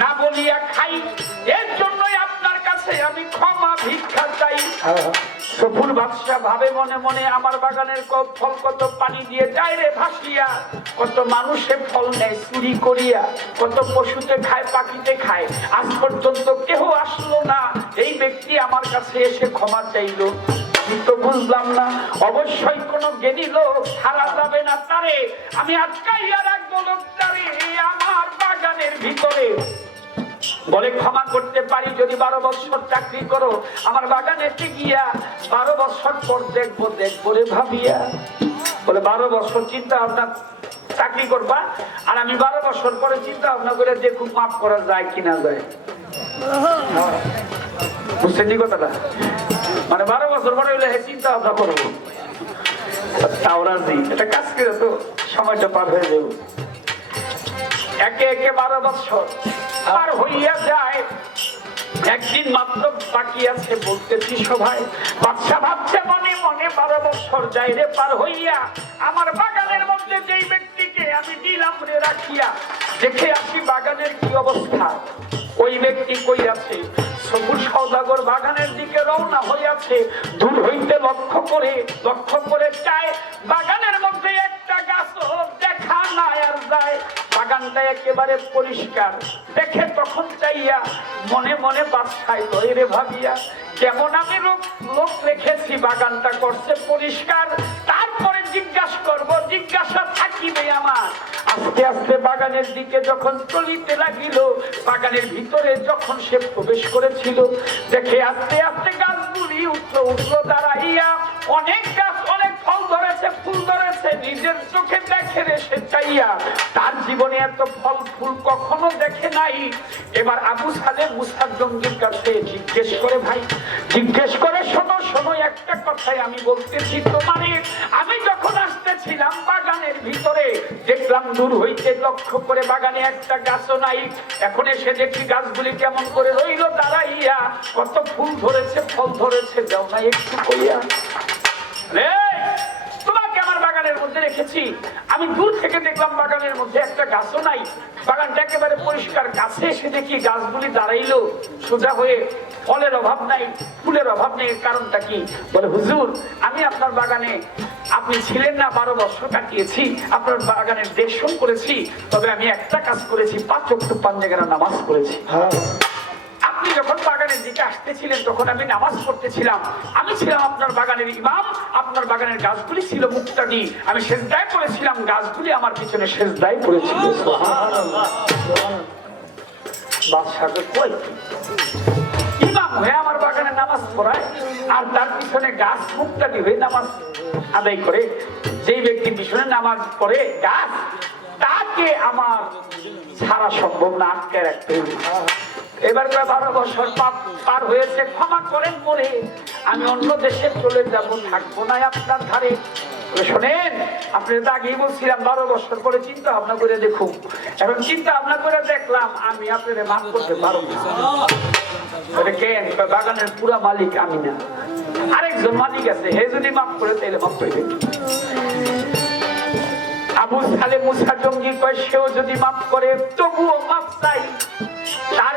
না বলিয়া খাই, এর জন্যই আপনার কাছে আমি ক্ষমা ভিক্ষা চাই। সফুর বাদশাহ ভাবে মনে মনে, আমার বাগানের ফল কত পানি দিয়ে যায় রে ভাসিয়া? কত মানুষে ফল নেয় চুরি করিয়া? কত পশুতে খায়, পাখিতে খায়? আজ পর্যন্ত কেহ আসলো না। এই ব্যক্তি আমার কাছে এসে ক্ষমা চাইলো। তো বুঝলাম না, অবশ্যই কোনো জ্ঞানী লোক হারা যাবে না তারে। আমি আটকাইয়া রাখব লোকটারে আমার বাগানের ভিতরে। বলে ক্ষমা করতে পারি, যদি বারো বছর চাকরি করো, আমার বাগানে গিয়া বারো বছর পর দেখব দেখব রে ভাবিয়া। বলে বারো বছর চিন্তা ভাবনা চাকরি করবা, আর আমি বারো বছর পরে চিন্তা ভাবনা করে দেখুন মাফ করা যায় কিনা যায়। বুঝছেন কথাটা? মানে বারো বছর পরে হ্যাঁ চিন্তা ভাবনা করব। তাও রাজি এটা কাজ করে তো, সময়টা পার হয়ে যাব। একে একে বারো বছর পার হইয়া যায়। একদিন মাত্র বাকি আছে বলতেছি সবাই, বাচ্চা ভাবছে মনে মনে বারো বছর যাই রে পার হইয়া। আমার বাগানের মধ্যে যেই ব্যক্তিকে আমি দিলাম রে রাখিয়া, দেখে আসি বাগানের কি অবস্থা। ওই ব্যক্তি কই আছে? সবুজ সৌদাগর বাগানের দিকে রওনা হইয়াছে। দূর হইতে লক্ষ্য করে লক্ষ্য করে চায় বাগানের বাগানটা একেবারে পরিষ্কার। দেখে তখন চাইয়া মনে মনে বাসায় লই রে ভাবিয়া, কেমন আমি লোক লোক রেখেছি, বাগানটা করছে পরিষ্কার। তারপরে জিজ্ঞাসা করব, জিজ্ঞাসা থাকিবে আমার। আস্তে আস্তে বাগানের দিকে যখন চলিতে লাগিল, বাগানের ভিতরে যখন সে প্রবেশ করেছিল, দেখে আস্তে আস্তে গাছগুলি উঠল উঠল, দাঁড়াইয়া অনেক গাছ অনেক ফল ধরেছে নিজের চোখে দেখে সে চাইয়া তার জীবনে এত ফল ফুল কখনো দেখে নাই। এবার আবু সালে মুসাদ জঙ্গির কাছে জিজ্ঞেস করে ভাই জিজ্ঞেস করে শোনো শোনো একটা কথাই আমি বলতেছি তোমারে। আমি যখন আসতেছিলাম বাগানের ভিতরে দেখলাম দূর হইতে লক্ষ্য করে বাগানে একটা গাছও নাই। এখন এসে দেখি গাছগুলি কেমন করে রইল দাঁড়াইয়া কত ফুল ধরেছে ফল ধরেছে যাও না একটু কইয়া। রে, মধ্যে রেখেছি। আমি দূর থেকে দেখলাম বাগানের মধ্যে একটা গাছও নাই। বাগানটা একেবারে পরিষ্কার গাছে এসে দেখি গাছগুলি দাঁড়াইলো। সোজা হয়ে ফলের অভাব নাই, ফুলের অভাব নেই কারণটা কি? বলে, হুজুর, আমি আপনার বাগানে, আপনি ছিলেন না, বারো বছর কাটিয়েছি, আপনার বাগানের দেশন করেছি, তবে আমি একটা কাজ করেছি, পাঁচ অক্ট পাঞ্জেগারা নামাজ করেছি আপনি যখন দিকে আসতেছিলেন তখন আমি নামাজ পড়তেছিলাম। আমি ছিলাম আপনার বাগানের ইমাম, আপনার বাগানের গাছগুলি ছিল মুক্তাদি। আমি শেষদায় পড়েছিলাম, গাছগুলি আমার পিছনে শেষদায় পড়েছিল। ইমাম হয়ে আমার বাগানে নামাজ পড়ায়, আর তার পিছনে গাছ মুক্তাদি হয়ে নামাজ আদায় করে। যেই ব্যক্তি পিছনে নামাজ পড়ে গাছ, তাকে আমার ছাড়া সম্ভব না আটকে রাখতে এবার বারো বছর পার হয়েছে ক্ষমা করেন মরে আমি অন্য দেশে চলে যাব থাকব না আপনার ধারে। বলে, শোনেন আপনি আগেই বলছিলাম বারো বছর পরে চিন্তা ভাবনা করে দেখুন। এখন চিন্তা ভাবনা করে দেখলাম আমি মাফ করতে বাগানের পুরা মালিক আমি না। আরেকজন মালিক আছে হে যদি মাফ করে তাইলে মাফ করে আবু সালে মুসা জঙ্গি কয় সেও যদি মাফ করে তবুও মাফ চাই।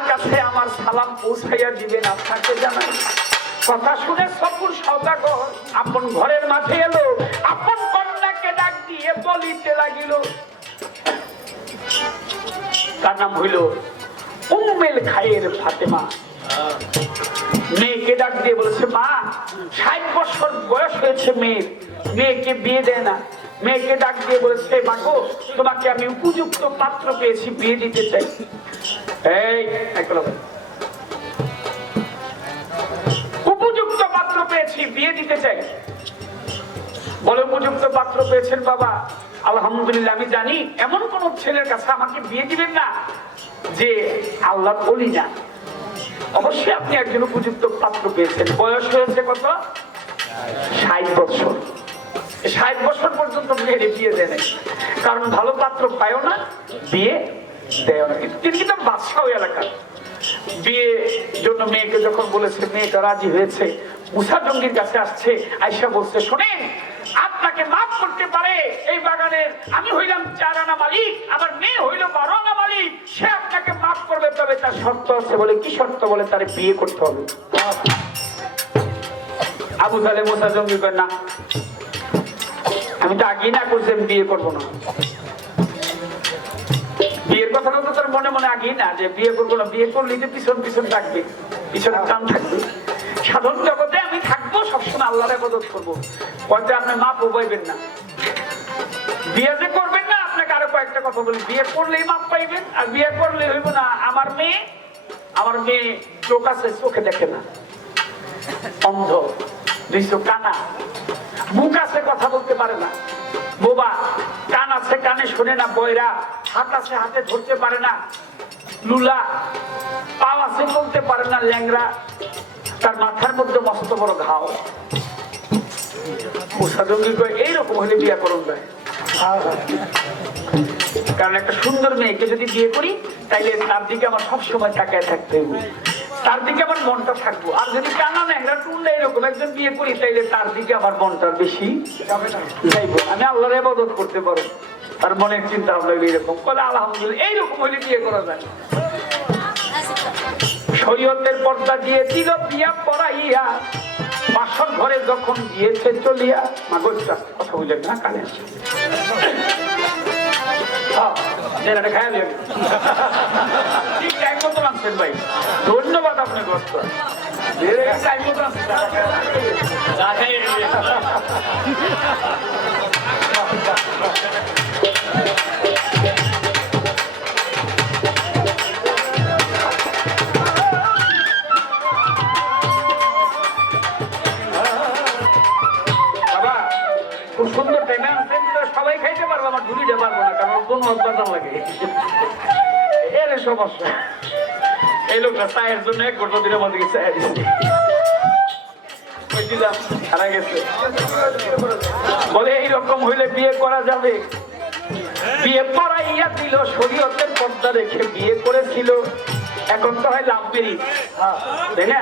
কাছে আমার সালাম পৌঁছাইয়া দিবেন আপনাকে জানাই। কথা শুনে সপুর সৌদাগর আপন ঘরের মাঠে এলো। আপন কন্যাকে ডাক দিয়ে বলিতে লাগিল, তার নাম হইল উম্মেল খায়ের ফাতেমা। মেয়েকে ডাক দিয়ে বলেছে, মা, ষাট বছর বয়স হয়েছে মেয়ের, মেয়েকে বিয়ে দেয় না। মেয়েকে ডাক দিয়ে বলেছে মাগো তোমাকে আমি উপযুক্ত পাত্র পেয়েছি, বিয়ে দিতে চাই। এই উপযুক্ত পাত্র পেয়েছি, বিয়ে দিতে চাই। বলে উপযুক্ত পাত্র পেয়েছেন বাবা। আলহামদুলিল্লাহ, আমি জানি এমন কোন ছেলের কাছে আমাকে বিয়ে দিবেন না যে আল্লাহ বলি না। অবশ্যই আপনি একজন উপযুক্ত পাত্র পেয়েছেন। বয়স হয়েছে কত? ষাট বছর। ষাট বছর পর্যন্ত মেয়েরে বিয়ে দেয় কারণ ভালো পাত্র পায়ও না, বিয়ে দেয় না তিনি কিন্তু বাদশাহ ওই এলাকার। বিয়ে জন্য মেয়েকে যখন বলেছে, মেয়েটা রাজি হয়েছে জঙ্গির কাছে আসছে আপনাকে মাফ করতে পারে আমি হইলাম মালিক, আমার মেয়ে বারো আনা মালিক, সে আপনাকে মাফ করবে তার শর্ত আছে বলে, কি শর্ত বলে তার বিয়ে করতে হবে? আবু তালে মোসা জঙ্গি না, আমি তো আগেই না করছি বিয়ে করব না। বিয়ের কথাটা তো তার মনে মনে আগেই না যে বিয়ে করব না, বিয়ে করলেই তো পিছন পিছন থাকবে, পিছনে টান থাকবে। সাধারণ জগতে আমি থাকব, সবসময় আল্লাহর আবাদত করব। হয়তো আপনি মা প্রবাইবেন না। বিয়ে যে করবেন না, আপনাকে আরও কয়েকটা কথা বলি। বিয়ে করলেই মাপ পাইবেন, আর বিয়ে করলে হইব না। আমার মেয়ে আমার মেয়ে চোখ আছে, চোখে দেখে না। অন্ধ, দুই চোখ কানা। মুখ আছে, কথা বলতে পারে না। বোবা, কান আছে, কানে শোনে না, বয়রা। হাত আছে, হাতে ধরতে পারে না। লুলা আছে বলতে পারে না ল্যাংরা তার মাথার মধ্যে মস্ত বড় ঘাও। হলে কারণ একটা সুন্দর মেয়েকে যদি বিয়ে করি, তাইলে তার দিকে আমার সবসময় তাকায় থাকতে হবে। তার দিকে আমার মনটা থাকব। আর যদি কানা ন্যাংরা টুনলে এরকম একজন বিয়ে করি, তাইলে তার দিকে আমার মনটা বেশি আমি আল্লাহর ইবাদত করতে পারব। আর মনে চিন্তা ভাবনা হইলে এরকম। বলে আলহামদুলিল্লাহ এইরকম হইলে বিয়ে করা যায়। শরীয়তের পর্দা দিয়ে দিল বিয়া পড়াইয়া বাসর ঘরে যখন গিয়েছে চলিয়া মাগজটা কথা বুঝলেন না কানে হ্যাঁ, দেন এটা খুব সুন্দর টাইমে আনছেন সবাই খাইতে পারব, আমার ঝুলিতে পারব না, কারণ কোন বাজার লাগে? এর সমস্যা। এই লোকটা চায়ের জন্য এক ঘণ্টা দিনের মধ্যে চায় দিচ্ছে। বলে, এইরকম হইলে বিয়ে করা যাবে। বিয়ে পড়াইয়া দিল, শরীয়তের পর্দা রেখে বিয়ে করেছিল। এখন তো হয় লাভ বেরি তাই না?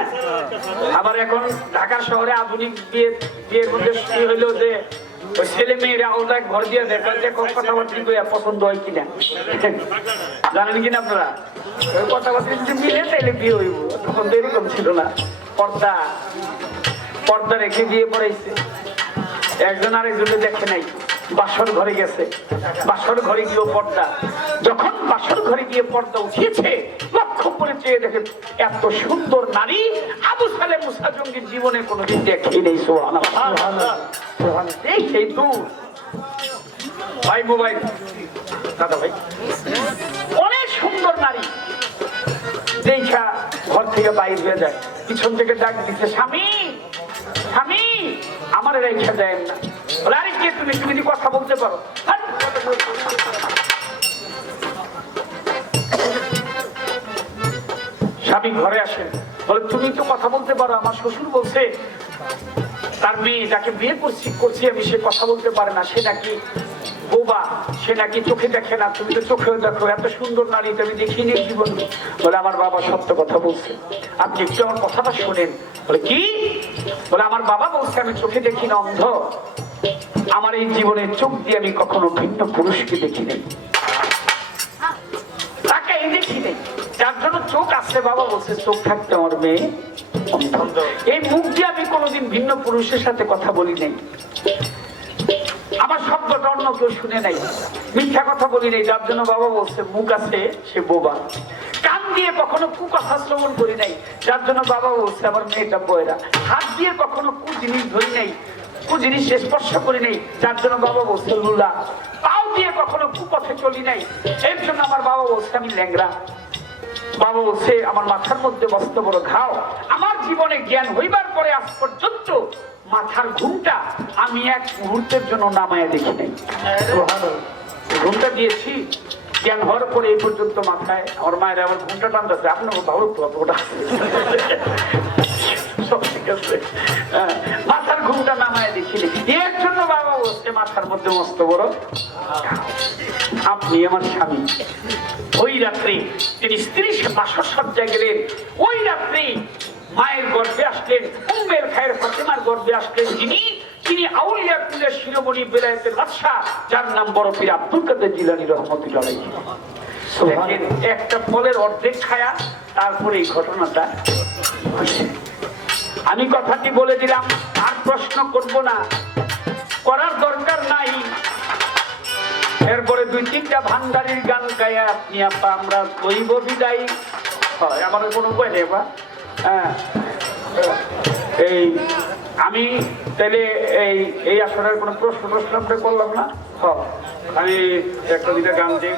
আবার এখন ঢাকার শহরে আধুনিক বিয়ে বিয়ের মধ্যে হইল যে ওই ছেলে মেয়েরা আলাদা ঘর দিয়ে দেখা যে কথাবার্তা পছন্দ হয় কিনা? জানেন কিনা আপনারা? ওই কথাবার্তা যদি মিলে বিয়ে হইব। তখন ছিল না। পর্দা। পর্দা রেখে বিয়ে পড়াইছে। একজন আরেকজনে দেখে নাই। বাসর ঘরে গেছে। বাসর ঘরে গিয়ে পর্দা। যখন বাসর ঘরে গিয়ে পর্দা উঠিয়েছে, লক্ষ্য করে চেয়ে দেখে এত সুন্দর নারী আবু সালে মুসা জঙ্গির জীবনে কোনোদিন দেখি নেই সোহান সেই দূর। ভাই, মোবাইল। দাদা ভাই। অনেক সুন্দর নারী। দেখা ঘর থেকে বাইর হয়ে যায়। পিছন থেকে ডাক দিচ্ছে, স্বামী স্বামী, আমার রেখা দেয় না বলে, আরে কে তুমি? তুমি যদি কথা বলতে পারো। স্বামী ঘরে আসে। বলে, তুমি তো কথা বলতে পারো, আমার শ্বশুর বলছে। তার মেয়ে যাকে বিয়ে করছি করছি আমি, সে কথা বলতে পারে না। সে নাকি বোবা, সে নাকি চোখে দেখে না। তুমি তো চোখেও দেখো, এত সুন্দর নারী আমি দেখিনি জীবন বলে আমার বাবা সত্য কথা বলছে। আপনি একটু আমার কথাটা শোনেন। বলে, কি? বলে, আমার বাবা বলছে, আমি চোখে দেখি না, অন্ধ। আমার এই জীবনে চোখ দিয়ে আমি কখনো ভিন্ন পুরুষকে দেখি চোখ আছে বাবা বলছে, চোখ থাকতে আমার মেয়ে। এই মুখ দিয়ে আমি কোনোদিন ভিন্ন পুরুষের সাথে কথা বলি নাই। আমার শব্দটা অন্য কেউ শুনে নাই। মিথ্যা কথা বলি নাই, যার জন্য বাবা বলছে, মুখ আছে, সে বোবা। কান দিয়ে কখনো কুকথা শ্রবণ করি নাই, যার জন্য বাবা বলছে, আমার মেয়েটা বয়রা। হাত দিয়ে কখনো কু জিনিস ধরি নাই, কু জিনিস স্পর্শ করি নাই, যার জন্য বাবা বলছে, লুলা। পাও দিয়ে কখনো কুপথে চলি নাই। এর জন্য আমার বাবা বলছে, আমি ল্যাংরা বাবা বলছে আমার মাথার মধ্যে মস্ত বড় ঘাও। আমার জীবনে জ্ঞান হইবার পরে আজ পর্যন্ত মাথার ঘুমটা আমি এক মুহূর্তের জন্য নামায়া দেখি নাই। ঘুমটা দিয়েছি জ্ঞান হওয়ার পরে এই পর্যন্ত মাথায় আমার মায়ের আমার ঘুমটা টানতেছে। আপনার ভালো ওটা সব ঠিক আছে। হ্যাঁ, মাথার ঘুমটা নামায় দেখিনি এর জন্য বাবা মাথার মধ্যে মস্ত বড়। আপনি আমার স্বামী। ওই রাত্রি তিনি স্ত্রী বাসর সজ্জায় গেলেন। ওই রাত্রি মায়ের গর্ভে আসলেন উম্মের খায়ের ফাতেমার গর্ভে আসলেন যিনি তিনি আউলিয়া কুলের শিরোমণি বেলায়েতের বাদশাহ যার নাম বড় পীর আব্দুল কাদের জিলানি রহমতুল্লাহ আলাইহি। দেখেন একটা ফলের অর্ধেক খায়া তারপরে এই ঘটনাটা আমি কথাটি বলে দিলাম আর প্রশ্ন করব না। করার দরকার নাই। এরপরে দুই তিনটা ভান্ডারির গান গায়ে আপনি আপা আমরা লইব বিদায়। হয়, আমার কোনো কয় নেই বা হ্যাঁ। এই, আমি তাহলে এই এই আসনের কোনো প্রশ্ন প্রশ্ন আপনি করলাম না? হ আমি একটা দুইটা গান দিই